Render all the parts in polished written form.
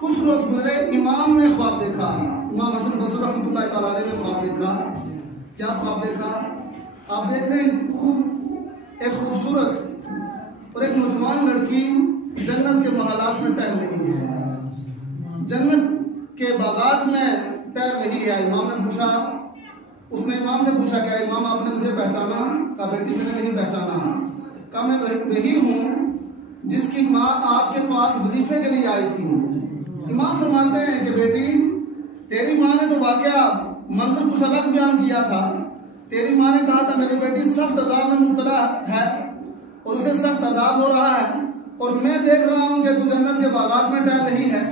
کچھ روز گزرے، امام نے خواب دیکھا، امام حسن بصری رحمۃ اللہ تعالیٰ علیہ نے خواب دیکھا۔ کیا خواب دیکھا؟ آپ دیکھ رہے ہیں ایک خوبصورت اور ایک نوجوان لڑکی جنت کے محلات میں ٹہل رہی ہے، جنت کے باغات میں ٹہل رہی ہے۔ امام نے پوچھا، اس نے امام سے پوچھا کہ امام آپ نے مجھے پہچانا؟ کہا بیٹی میں نے نہیں پہچانا۔ کہا میں وہی ہوں جس کی ماں آپ کے پاس وظیفے کے لیے آئی تھی۔ امام فرماتے ہیں کہ بیٹی تیری ماں نے تو واقعہ منظر کچھ الگ بیان کیا تھا۔ تیری ماں نے کہا تھا میری بیٹی سخت عذاب میں مبتلا ہے اور اسے سخت عذاب ہو رہا ہے، اور میں دیکھ رہا ہوں کہ تو جنت کے باغات میں ٹہل رہی ہے۔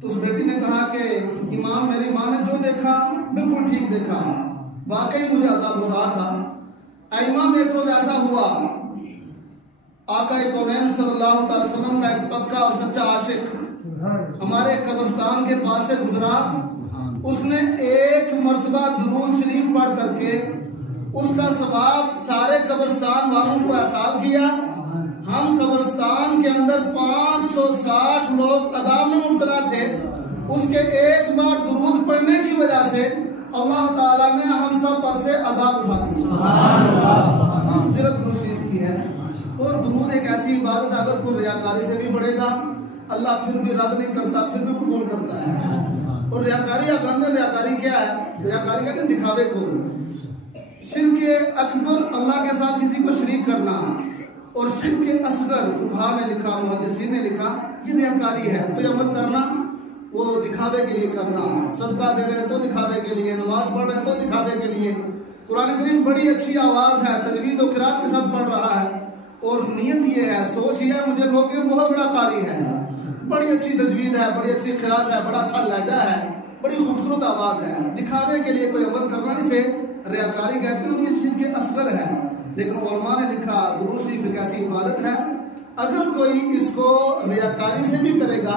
تو اس بیٹی نے کہا کہ امام میری ماں نے جو دیکھا بالکل ٹھیک دیکھا، واقعی مجھے عذاب ہو رہا تھا۔ اے امام ایک روز ایسا ہوا، آقا کونین صلی اللہ علیہ وسلم کا ایک پکا اور سچا عاشق ہمارے قبرستان کے پاس سے گزرا۔ اس نے ایک مرتبہ درود شریف پڑھ کر کے اس کا ثواب سارے قبرستان والوں کو احساس کیا۔ ہم قبرستان کے اندر 560 لوگ عذاب میں مبتلا تھے، اس کے ایک بار درود پڑھنے کی وجہ سے اللہ تعالیٰ نے ہم سب پر سے عذاب اٹھا دیا۔ صرف درود شریف کی ہے۔ اور درود ایک ایسی عبادت ہے اگر کوئی ریاکاری سے بھی پڑھے گا اللہ پھر بھی رد نہیں کرتا، پھر بھی قبول کرتا ہے۔ اور ریاکاری آپ اندر ریاکاری کیا ہے؟ ریاکاری کہتے ہیں دکھاوے کو۔ شرک اکبر اللہ کے ساتھ کسی کو شریک کرنا، اور شرک اصغر فقہا نے لکھا، محدثین نے لکھا یہ ریاکاری ہے۔ کوئی عمل کرنا وہ دکھاوے کے لیے کرنا، صدقہ دے رہے ہیں تو دکھاوے کے لیے، نماز پڑھ رہے ہیں تو دکھاوے کے لیے۔ قرآن کریم بڑی اچھی آواز ہے، تجوید و قرات کے ساتھ پڑھ رہا ہے، اور نیت یہ ہے، سوچ یہ ہے مجھے لوگ بہت بڑا قاری ہے، بڑی اچھی تجوید ہے، بڑی اچھی قرات ہے، بڑا اچھا لہجہ ہے، بڑی خوبصورت آواز ہے۔ دکھاوے کے لیے کوئی عمل کرنا اسے ریاکاری کہتے ہیں، یہ شرک اصغر ہے۔ لیکن علماء نے لکھا درود شریف ایک ایسی عبادت ہے اگر کوئی اس کو ریاکاری سے بھی کرے گا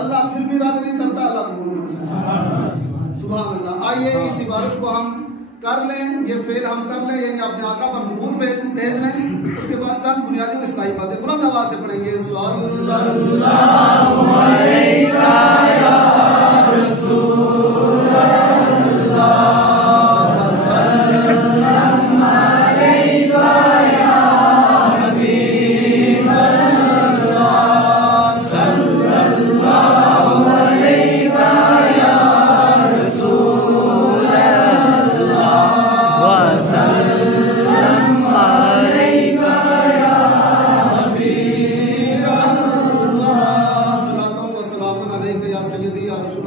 اللہ پھر بھی رد نہیں کرتا، اللہ قبول کرتا ہے۔ سبحان اللہ۔ آئیے اس عبادت کو ہم کر لیں، یہ فعل ہم کر لیں، یعنی اپنے آقا پر درود بھیج لیں۔ اس کے بعد چند بنیادی اصلاحی باتیں بلند آواز سے پڑھیں گے۔ صلی اللہ علیہ یا رسول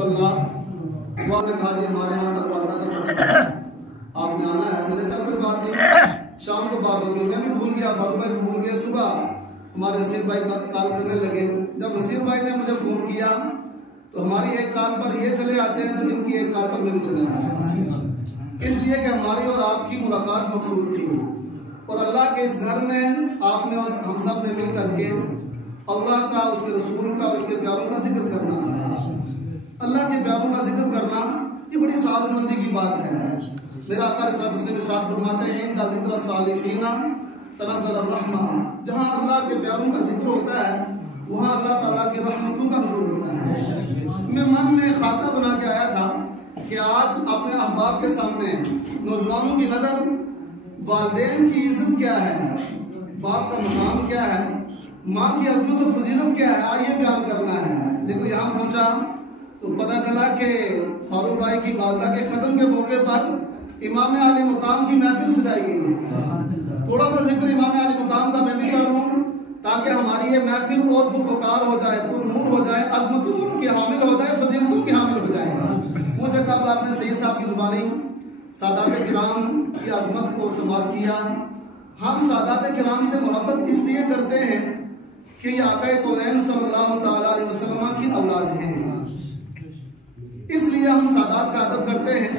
اللہ، آپ نے آنا ہے، مجھے تک کوئی بات نہیں، شام کو بات ہوگی۔ میں بھی بھول گیا، فاروق بھائی بھی بھول گیا۔ صبح ہمارے نصیر بھائی کال کرنے لگے، جب نصیر بھائی نے مجھے فون کیا تو ہماری ایک کال پر یہ چلے آتے ہیں تو ان کی ایک کال پر میں بھی چلا آیا، اس لیے کہ ہماری اور آپ کی ملاقات مقصود تھی، اور اللہ کے اس گھر میں آپ نے اور ہم سب نے مل کر کے اللہ کا، اس کے رسول کا، اس کے پیاروں کا ذکر کرنا تھا۔ اللہ کے پیاروں کا ذکر کرنا یہ بڑی سعادت مندی کی بات ہے۔ میرا آقا علیہ الصلوۃ والسلام ارشاد فرماتے ہیں عند ذکر الصالحین تنزل الرحمہ، جہاں اللہ کے پیاروں کا ذکر ہوتا ہے وہاں اللہ تعالیٰ کی رحمتوں کا نزول ہوتا ہے۔ میں من میں خاکہ بنا کے آیا تھا کہ آج اپنے احباب کے سامنے نوجوانوں کی نظر والدین کی عزت کیا ہے، باپ کا مقام کیا ہے، ماں کی عظمت و فضیلت کیا ہے، آج یہ بیان کرنا ہے۔ لیکن یہاں پہنچا تو پتہ چلا کہ فاروق بھائی کی والدہ کے ختم کے موقع پر امام عالی مقام کی محفل سجائی گئی ہے۔ تھوڑا سا ذکر امام عالی مقام کا میں بھی کر رہا ہوں تاکہ ہماری یہ محفل اور پروکار ہو جائے، پر نور ہو جائے، عظمتوں کی حامل ہو جائے، فضیلتوں کی حامل ہو جائے۔ مجھ سے قبل آپ نے سید صاحب کی زبانی سادات کرام کی عظمت کو سماعت کیا۔ ہم سادات کرام سے محبت اس لیے کرتے ہیں کہ یہ آقا کونین صلی اللہ تعالیٰ علیہ وسلم کی اولاد ہیں، اس لیے ہم سادات کا ادب کرتے ہیں۔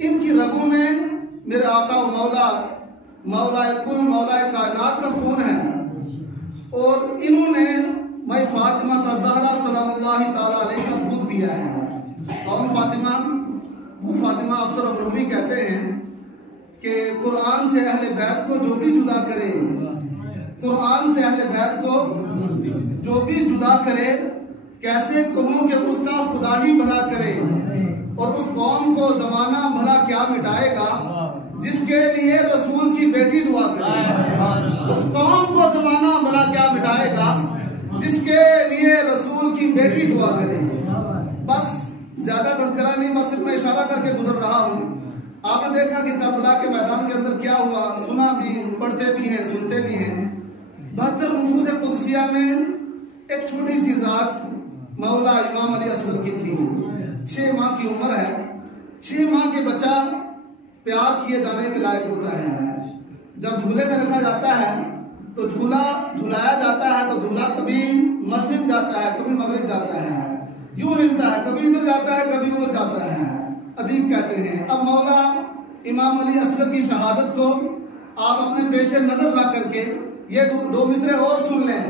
ان کی رگوں میں میرے آقا و مولا کل مولا کائنات کا خون ہے، اور انہوں نے میں فاطمہ الزہرا سلام اللہ تعالیٰ علیہ کا دودھ پیا ہے۔ اور فاطمہ، وہ فاطمہ افسر امروی کہتے ہیں کہ قرآن سے اہل بیت کو جو بھی جدا کرے، قرآن سے اہل بیت کو جو بھی جدا کرے کیسے کہوں کہ اس کا خدا ہی بھلا کرے، اور اس قوم کو زمانہ بھلا کیا مٹائے گا جس کے لیے رسول کی بیٹی دعا کرے۔ اس قوم کو زمانہ بھلا کیا مٹائے گا جس کے لیے رسول کی بیٹی دعا کرے۔ بس زیادہ تذکرہ نہیں، بس صرف میں اشارہ کر کے گزر رہا ہوں۔ آپ نے دیکھا کہ کربلا کے میدان کے اندر کیا ہوا، سنا بھی، پڑھتے بھی ہیں، سنتے بھی ہیں۔ 72 نفوس قدسیہ میں ایک چھوٹی سی ذات مولا امام علی اصغر کی تھی۔ 6 ماہ کی عمر ہے۔ 6 ماہ کے بچہ پیار کیے جانے کے لائق ہوتا ہے۔ جب جھولے میں رکھا جاتا ہے تو جھولا جھلایا جاتا ہے، تو جھولا کبھی مشرق جاتا ہے، کبھی مغرب جاتا ہے، یوں ہلتا ہے، کبھی ادھر جاتا ہے، کبھی ادھر جاتا ہے۔ ادیب کہتے ہیں۔ اب مولا امام علی اصغر کی شہادت کو آپ اپنے پیش نظر رکھ کر کے یہ 2 مصرے اور سن لیں۔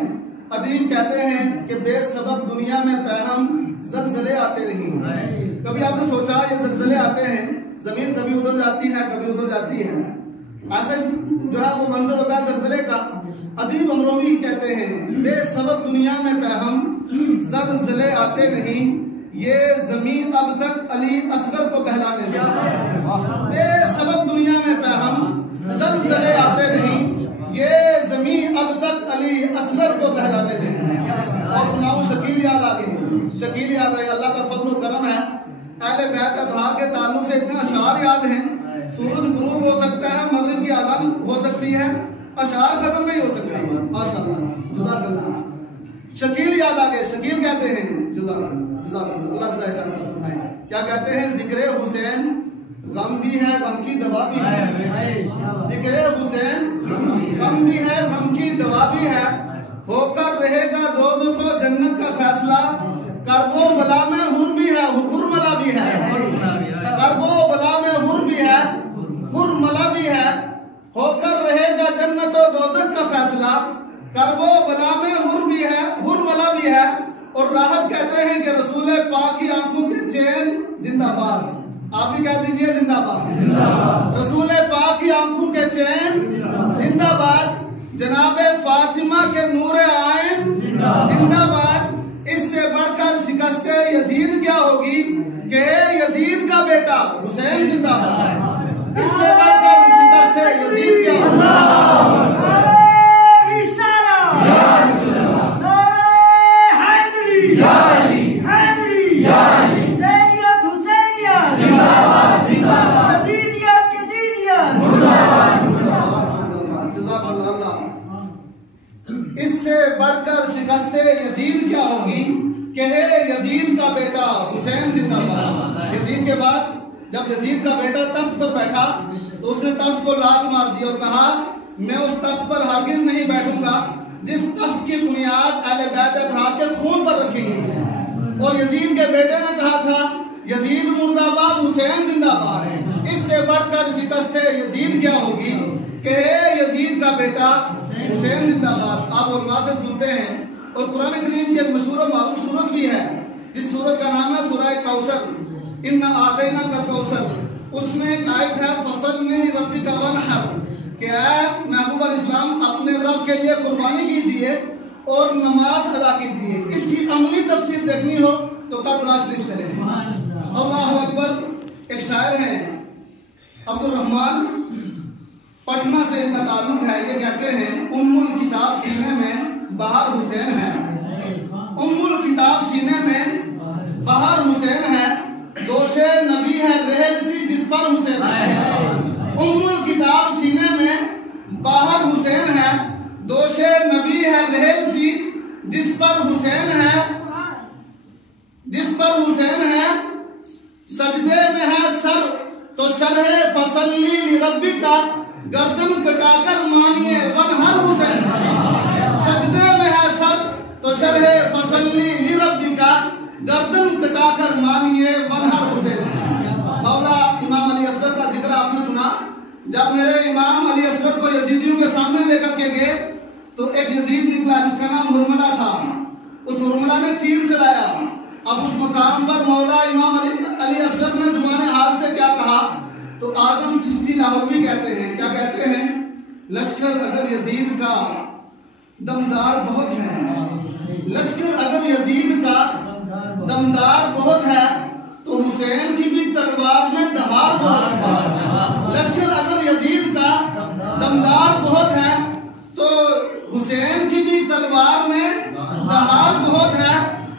ادیب کہتے ہیں کہ بے سبب دنیا میں پیہم زلزلے آتے نہیں۔ کبھی آپ نے سوچا یہ زلزلے آتے ہیں، زمین کبھی ادھر جاتی ہے، کبھی ادھر جاتی ہے، ایسا جو ہے وہ منظر ہوتا ہے زلزلے کا۔ ادیب امروی کہتے ہیں بے سبب دنیا میں پیہم زلزلے آتے نہیں، یہ زمین اب تک علی اصغر کو بہلانے لگی۔ بے سبب دنیا میں پیہم زلزلے آتے نہیں، یہ زمین اب تک علی اصغر کو بہلانے لگی۔ اور سناؤں شکیل یاد آ گئی، شکیل یاد آئی۔ اللہ کا فضل و کرم ہے، اہل بیت اطہار کے تعلق سے اتنے اشعار یاد ہیں۔ سورج غروب ہو سکتا ہے، مغرب کی اذان ہو سکتی ہے، اشعار ختم نہیں ہو سکتے۔ ماشاءاللہ، جزاک اللہ۔ شکیل یاد آ گئے۔ شکیل کہتے ہیں جزاک اللہ جزائے فرمائے، کیا کہتے ہیں؟ ذکر حسین غم بھی ہے، غم کی دوا بھی ہے۔ ذکر حسین غم بھی ہے، غم کی دوا بھی ہے، ہو کر رہے گا دوزخ و جنت کا فیصلہ، کرب و بلا میں حر بھی ہے، حر ملا بھی ہے۔ کرب و بلا میں حر بھی ہے، حر ملا بھی ہے، ہو کر رہے گا جنت و دوزخ کا فیصلہ، کرب و بلا میں حر بھی ہے، حر ملا بھی ہے۔ اور راحت کہتے ہیں کہ رسول پاک کی آنکھوں کے چین زندہ باد۔ آپ بھی کہہ دیجئے زندہ باد۔ رسول پاک کی آنکھوں کے چین زندہ باد، جناب فاطمہ کے نور عین زندہ باد۔ اس سے بڑھ کر شکست یزید کیا ہوگی کہ یزید کا بیٹا حسین زندہ باد۔ اس سے بڑھ کر شکست یزید کیا ہوگی۔ اس سے بڑھ کر شکست یزید کیا ہوگی کہ یزید کا بیٹا حسین زندہ باد۔ یزید کے بعد جب یزید کا بیٹا تخت پر بیٹھا تو اس نے تخت کو لات مار دی اور کہا میں اس تخت پر ہرگز نہیں بیٹھوں گا جس تخت کی بنیاد اہل بیت اطہار کے خون پر رکھی گئی ہے۔ اور یزید کے بیٹے نے کہا تھا یزید مرد آباد، حسین زندہ باد۔ اس سے بڑھ کر شکست یزید کیا ہوگی کہ یزید کا بیٹا حسین زندہ باد۔ آپ علماء سے سنتے ہیں، اور قرآن کریم کی ایک مشہور و معروف سورت بھی ہے جس سورت کا نام ہے سورہ کوثر، اِنَّا أَعْطَيْنَاكَ الْكَوْثَرَ۔ اس میں ایک آیت ہے فَصَلِّ لِرَبِّكَ وَانْحَرْ، کہ اے محبوب علیہ السلام اپنے رب کے لیے قربانی کیجئے اور نماز ادا کیجئے۔ اس کی عملی تفسیر دیکھنی ہو تو کربلا شریف سے لیں۔ اللہ اکبر۔ ایک شاعر ہیں عبد الرحمن، پٹنہ سے ان کا تعلق ہے، یہ کہتے ہیں ام الکتاب سینے میں بہار حسین ہے۔ ام الکتاب سینے میں بہار حسین ہے، دوش نبی ہے رحل سی جس پر حسین ہے۔ ام الکتاب سینے میں بہار حسین ہے، دوش نبی ہے رحل سی جس پر حسین ہے، جس پر حسین ہے، سجدے میں ہے سر تو شرح فصلی لربک کا، گردن کٹا کر مانیے ونہر حسین۔ سجدے میں ہے سر تو شرح فصلی لربک کا، گردن کٹا کر مانیے ونہر حسین۔ مولا امام علی اصغر کا ذکر آپ نے سنا۔ جب میرے امام علی اصغر کو یزیدیوں کے سامنے لے کر کے گئے تو ایک یزید نکلا جس کا نام ہرملہ تھا۔ اس ہرملہ نے تیر چلایا۔ اب اس مقام پر مولا امام علی اصغر نے زبان حال سے کیا کہا تو اعظم چشتی لاہوروی کہتے ہیں، کیا کہتے ہیں؟ لشکر اگر یزید کا دمدار بہت ہے، لشکر اگر یزید کا دمدار بہت ہے تو حسین کی بھی تلوار میں دہار بہت ہے. لشکر اگر یزید کا دمدار بہت ہے تو حسین کی بھی تلوار میں دہار بہت ہے.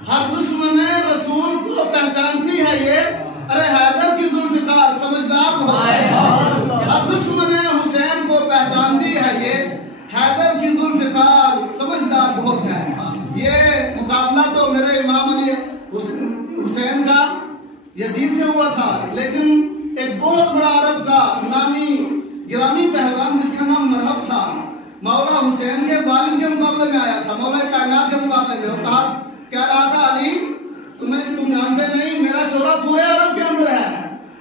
ہر دشمن رسول کو پہچانتی ہے یہ، ارے حیدر کی ذوالفقار سمجھدار بہت ہے. ہر دشمن حسین کو پہچانتی ہے یہ، حیدر کی ذوالفقار سمجھدار بہت ہے. یہ مقابلہ تو میرے امام علی حسین کا یزید سے ہوا تھا، لیکن ایک بہت بڑا عرب کا نامی گرامی پہلوان جس کا نام مرحب تھا، مولا حسین کے والد کے مقابلے میں آیا تھا، مولا کائنات کے مقابلے میں. وہ کہا کہہ رہا تھا علی تم جانتے نہیں میرا شہرہ پورے عرب کے اندر ہے،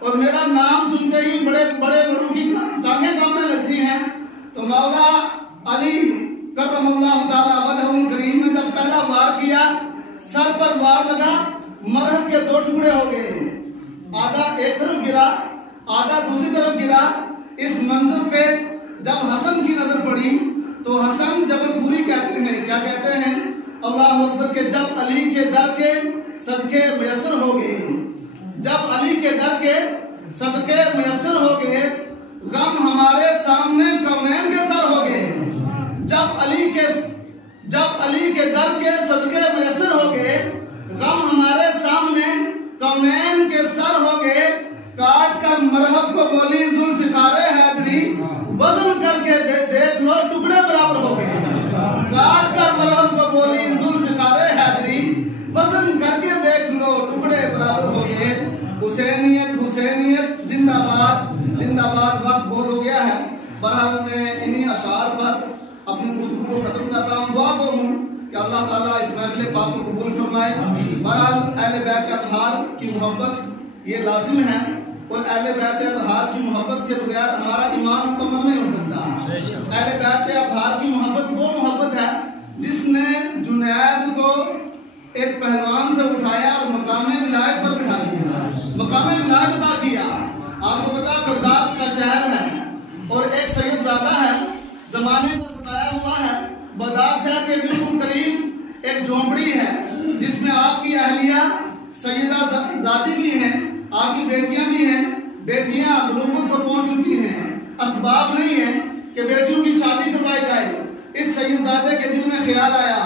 اور میرا نام سنتے ہی بڑے بڑوں کی ٹانگیں کانپنے لگتی ہیں. تو مولا علی کرم اللہ تعالی وجہہ الکریم نے جب پہلا وار کیا، سر پر وار لگا، مرحب کے 2 ٹکڑے ہو گئے، آدھا ایک طرف گرا آدھا دوسری طرف گرا. اس منظر پہ جب حسن کی نظر پڑی تو حسن جب پوری کہتے ہیں، کیا کہتے ہیں؟ اللہ اکبر کہ جب علی کے در کے صدقے میسر ہو گئے، جب علی کے در کے صدقے میسر ہو گئے، غم ہمارے سامنے کونین کے سر ہو گئے. جب علی کے در کے صدقے میسر ہو گئے، غم ہمارے سامنے کونین کے سر ہو گئے. کاٹ کر مرحب کو بولی ذوالفقار حیدری، وزن کر کے دیکھ لو ٹکڑے برابر ہو گئے. کاٹ کر مرحب کو بولی ذوالفقار حیدری، وزن کر کے دیکھ لو ٹکڑے برابر ہو گئے. حسینیت زندہ باد زندہ باد. وقت بہت ہو گیا ہے، بہرحال میں انہی اشعار پر اپنی گفتگو کو ختم کر رہا ہوں. دعا گو ہوں کہ اللہ تعالیٰ اس محفل پاک کو قبول فرمائے. بہرحال اہل بیت اطہار کی محبت یہ لازم ہے، اور اہل بیت اطہار کی محبت کے بغیر ہمارا ایمان مکمل نہیں ہو سکتا. اہل بیت اطہار کی محبت وہ محبت ہے جس نے جنید کو ایک پہلوان سے اٹھایا اور مقام ولایت پر بٹھا دیا، مقام ولایت عطا کیا. آپ کو پتا بغداد کا شہر ہے اور ایک سید زادہ ہے، زمانے کو ستایا ہوا ہے. بغداد شہر کے بالکل قریب ایک جھونپڑی ہے جس میں آپ کی اہلیہ سیدہ زادی بھی ہیں، آپ کی بیٹیاں بھی ہیں. بیٹیاں بلوغت کو پہنچ چکی ہیں، اسباب نہیں ہے کہ بیٹیوں کی شادی کروائی جائے. اس سید زادے کے دل میں خیال آیا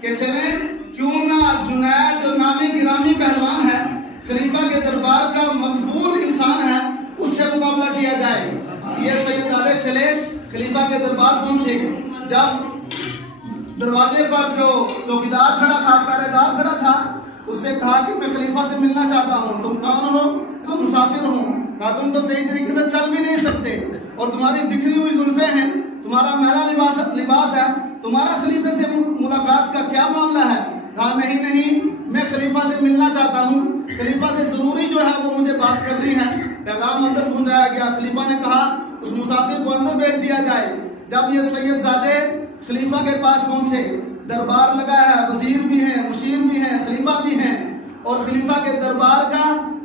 کہ چلیں کیوں نہ جنید جو نامی گرامی پہلوان ہے، خلیفہ کے دربار کا مقبول انسان ہے، اس سے مقابلہ کیا جائے. یہ سید زادے چلے، خلیفہ کے دربار پہنچے. جب دروازے پر جو چوکیدار کھڑا تھا، پہرے دار کھڑا تھا، اس سے کہا کہ میں خلیفہ سے ملنا چاہتا ہوں. تم کون ہو؟ کہا مسافر ہوں. کہا تم تو صحیح طریقے سے چل بھی نہیں سکتے اور تمہاری بکھری ہوئی زلفیں ہیں، تمہارا میلا لباس ہے، تمہارا خلیفے سے ملاقات کا کیا معاملہ ہے؟ کہا نہیں میں خلیفہ سے ملنا چاہتا ہوں، خلیفہ سے ضروری جو ہے وہ مجھے بات کرنی ہے. پیغام اندر پہنچایا گیا. خلیفہ نے کہا اس مسافر کو اندر بھیج دیا جائے. جب یہ سید زادے خلیفہ کے پاس پہنچے، دربار لگا ہے، وزیر بھی ہیں، مشیر بھی ہیں، خلیفہ بھی ہیں، اور خلیفہ کے دربار کا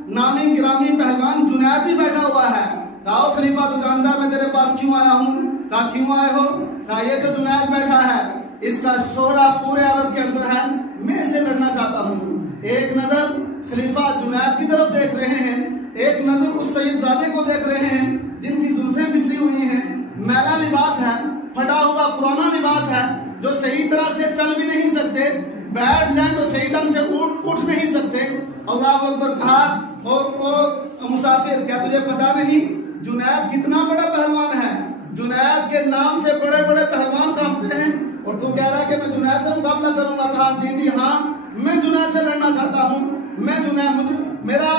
نامی گرامی پہلوان جنید بھی بیٹھا ہوا ہے. کہا خلیفہ تو جانتا میں تیرے پاس کیوں آیا ہوں؟ کہا کیوں آئے ہو؟ کہا یہ تو جنید بیٹھا ہے، اس کا شہرہ پورے عرب کے اندر ہے، میں اسے لڑنا چاہتا ہوں. ایک نظر خلیفہ جنید کی طرف دیکھ رہے ہیں، ایک نظر اس سید زادے کو دیکھ رہے ہیں جن کی زلفیں بکھری ہوئی ہیں، میلا لباس ہے، پھٹا ہوا پرانا لباس ہے، جو صحیح طرح سے چل بھی نہیں سکتے، بیٹھ جائیں تو صحیح ڈھنگ سے اٹھ نہیں سکتے. اللہ اکبر. کہا او مسافر کیا تجھے پتا نہیں جنید کتنا بڑا پہلوان ہے؟ جنید کے نام سے بڑے بڑے پہلوان کانپتے ہیں اور تو کہہ رہا ہے کہ میں جنید سے مقابلہ کروں گا. کہا جی ہاں میں جنید سے لڑنا چاہتا ہوں. میں جنید میرا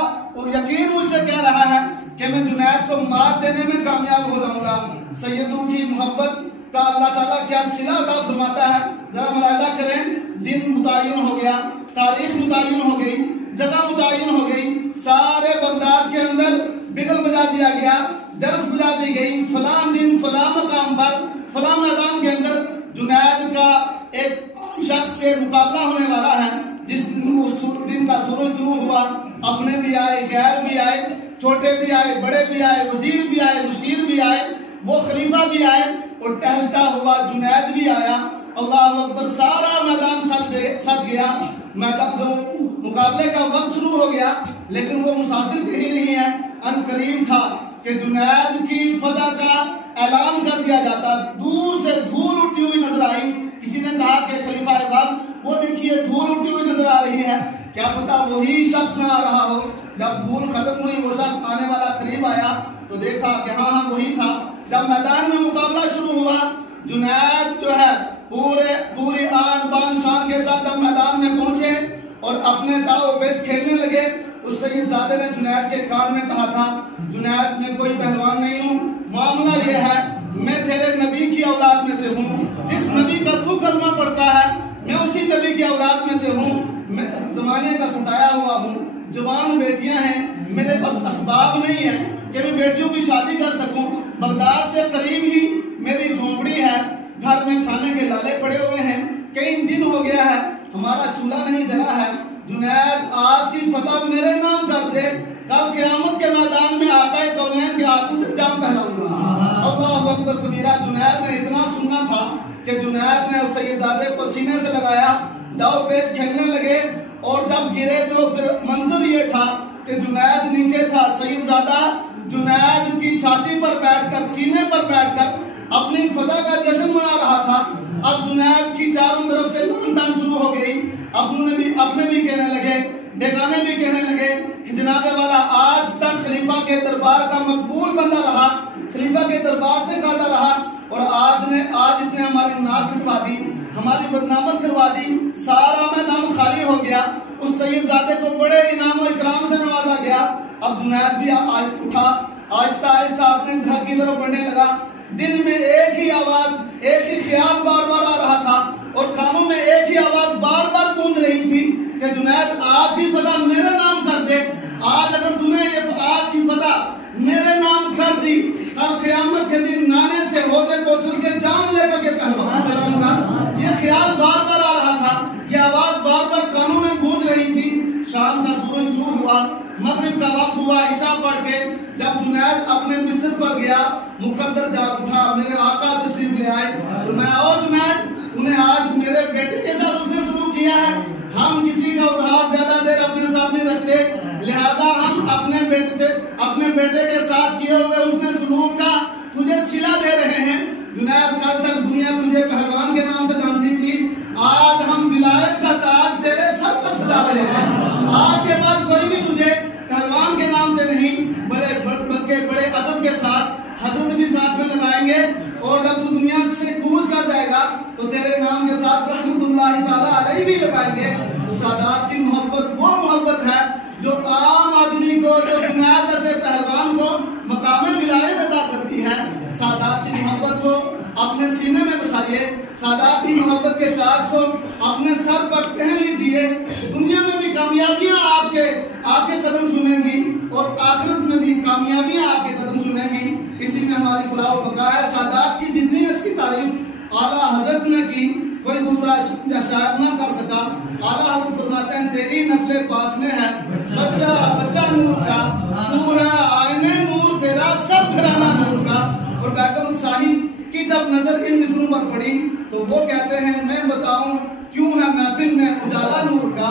یقین مجھ سے کہہ رہا ہے کہ میں جنید کو مات دینے میں کامیاب ہو جاؤں گا. سیدوں کی محبت کا اللہ تعالیٰ کیا صلہ عطا فرماتا ہے. ذرا ملاحظہ کریں، دن متعین ہو گیا، تاریخ متعین ہو گئی، جگہ متعین ہو گئی، سارے بغداد کے اندر بگل بجا دیا گیا، جرس بجا دی گئی. فلاں دن فلاں مقام پر فلاں میدان کے اندر جنید کا ایک شخص سے مقابلہ ہونے والا ہے. جس دن کا سورج طلوع ہوا، اپنے بھی آئے، غیر بھی آئے، چھوٹے بھی آئے، بڑے بھی آئے، وزیر بھی آئے، مشیر بھی آئے، وہ خلیفہ بھی آئے، اور ٹہلتا ہوا جنید بھی آیا. اللہ اکبر، سارا میدان سج گیا، میدان جو مقابلے کا وقت شروع ہو گیا، لیکن وہ مسافر کہیں نہیں ہے۔ ان قریب تھا کہ جنید کی فتح کا اعلان کر دیا جاتا، دور سے دھول اٹھتی ہوئی نظر آئی۔ کسی نے کہا کہ خلیفہ وقت وہ دیکھیے دھول اٹھتی ہوئی نظر آ رہی ہے، کیا پتا وہی شخص نہ آ رہا ہو۔ جب دھول ختم ہوئی، وہ شخص آنے والا قریب آیا تو دیکھا کہ ہاں وہی تھا۔ جب میدان میں مقابلہ شروع ہوا، جنید جو ہے پوری آن بان شان کے ساتھ جب میدان میں پہنچے اور اپنے داؤ پیچ کھیلنے لگے، اس سید زادے نے جنید کے کان میں کہا تھا، جنید میں کوئی پہلوان نہیں ہوں، معاملہ یہ ہے میں تیرے نبی کی اولاد میں سے ہوں، جس نبی کا تو کلمہ پڑھتا ہے میں اسی نبی کی اولاد میں سے ہوں، میں زمانے کا ستایا ہوا ہوں، جوان بیٹیاں ہیں، میرے پاس اسباب نہیں ہے کہ میں بیٹیوں کی شادی کر سکوں، بغداد سے قریب ہی میری جھونپڑی ہے، گھر میں کھانے کے لالے پڑے ہوئے ہیں، کئی دن ہو گیا ہے ہمارا چولہا نہیں جلا ہے، جنید آج کی فتح میرے نام کر دے، کل قیامت کے میدان میں آقا کونین کے ہاتھوں سے جام پہناؤں گا۔ اللہ اکبر کبیرہ۔ جنید نے اتنا سننا تھا کہ جنید نے اس سید زادے کو سینے سے لگایا، داؤ پیچ کھیلنے لگے، اور جب گرے تو پھر منظر یہ تھا کہ جنید نیچے تھا، سید زادہ جنید کی چھاتی پر بیٹھ کر، سینے پر بیٹھ کر اپنی فتح کا جشن منا رہا تھا۔ اب جنید کی چاروں طرف سے لان تان شروع ہو گئی، اپنے بھی کہنے لگے، ڈیگانے بھی کہنے لگے کہ جناب والا آج تک خلیفہ کے دربار کا مقبول بندہ رہا، خلیفہ کے دربار سے کھاتا رہا، اور آج اس نے ہماری ناک کٹوا دی، ہماری بدنامت کروا دی، سارا میدان خالی ہو گیا۔ اس سید زادے کو بڑے انعام و اکرام سے نوازا گیا۔ اب جنید بھی اٹھا، آہستہ آہستہ اپنے گھر کی طرف بڑھنے لگا۔ دل میں ایک ہی آواز، ایک ہی خیال بار بار آ رہا تھا، اور کانوں میں ایک ہی آواز بار بار گونج رہی تھی کہ جنید آج کی فتح میرے نام کر دے، آج اگر تم نے آج کی فتح میرے نام کر دی، کل قیامت کے دن نانے سے ہوتے کوسل کے جان لے کر کے پہلواؤں گا۔ یہ خیال بار بار آ رہا تھا، یہ آواز بار بار کانوں میں گونج رہی تھی۔ شام کا سورج طلوع ہوا، مغرب کا وقت ہوا، عشاء پڑھ کے جب جنید اپنے بستر پر گیا، مقدر جاگ اٹھا، میرے آقا تشریف لے آئے، فرمایا او جنید انہیں آج میرے بیٹے کے ساتھ اس نے سلوک کیا ہے، ہم کسی کا ادھار زیادہ دیر اپنے ساتھ نہیں رکھتے، لہذا ہم اپنے بیٹے کے ساتھ کیے ہوئے اس نے سلوک کا تجھے صلہ دے رہے ہیں۔ جنید کل تک دنیا تجھے پہلوان کے نام سے جانتی تھی، آج ہم ولایت کا تاج تیرے سر پر سجا رہے ہیں، آج کے بعد کوئی بھی تجھے پہلوان کے نام سے نہیں بلکہ بڑے ادب کے ساتھ حضرت بھی ساتھ میں لگائیں گے، اور جب تو دنیا سے کوچ کر جائے گا تو تیرے نام کے ساتھ رحمت اللہ تعالیٰ علیہ بھی لگائیں گے۔ تو سادات کی محبت وہ محبت ہے جو عام آدمی کو، جو جنید جیسے پہلوان کو مقام ولایت عطا کرتی ہے۔ سادات کی محبت کو اپنے سینے میں بسائیے، سادات کی محبت کے تاج کو اپنے سر پر پہن لیجئے، دنیا میں بھی کامیابیاں آپ کے قدم چومیں گی، اور آخرت میں بھی کامیابیاں آپ کے قدم چومیں گی۔ اسی میں ہماری فلاح و بقا ہے۔ سادات کی جتنی اچھی تعریف اعلیٰ حضرت نے کی کوئی دوسرا شاعر نہ کر سکا۔ اعلیٰ حضرت فرماتے ہیں تیری نسل پاک میں ہے بچہ نور کا، تو ہے آئینے نور تیرا سب گھرانہ نور کا۔ اور بیکم صاحب کی جب نظر ان مصروں پر پڑی تو وہ کہتے ہیں میں بتاؤں کیوں ہے محفل میں اجالا نور کا،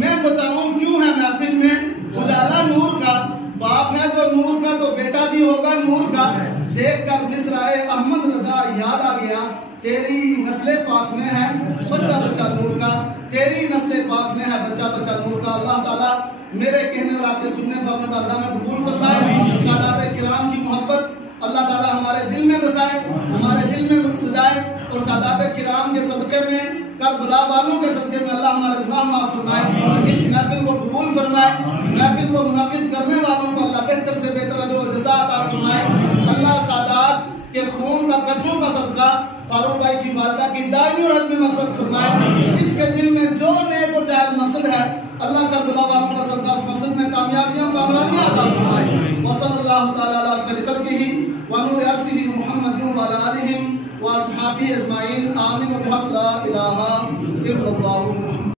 میں بتاؤں کیوں ہے محفل میں اجالا نور کا، باپ ہے تو نور کا تو بیٹا بھی ہوگا نور کا، دیکھ کر مصرائے احمد رضا یاد آ گیا، تیری نسل پاک میں ہے بچہ نور کا، تیری نسل پاک میں ہے بچہ نور کا۔ اللہ تعالیٰ میرے کہنے اور آپ کے سننے کو اپنے بارگاہ میں قبول فرمائے۔ سادات کرام کی محبت اللہ تعالیٰ ہمارے دل میں بسائے، ہمارے دل میں سجائے، اور سادات کرام کے صدقے میں، کربلا والوں کے صدقے میں اللہ ہمارے گناہ معاف فرمائے، اس محفل کو قبول فرمائے، محفل کو منعقد کرنے والوں کو اللہ بہتر سے بہتر اجر و جزا عطا فرمائے۔ اللہ سادات کے خون کا قطروں کا صدقہ فاروق بھائی کی والدہ کی دائمی اور عدمی مغفرت فرمائے، اس کے دل میں جو نیک اور جائز مقصد ہے اللہ کربلا والوں کا صدقہ اس مقصد میں کامیابیاں کامرانیاں عطا فرمائے۔ وصلی اللہ تعالی علی خیر خلقہ ونور عرشہ محمد وعلی آلہ واصحابہ اجمعین، آمین بحق لا الہ الا اللہ۔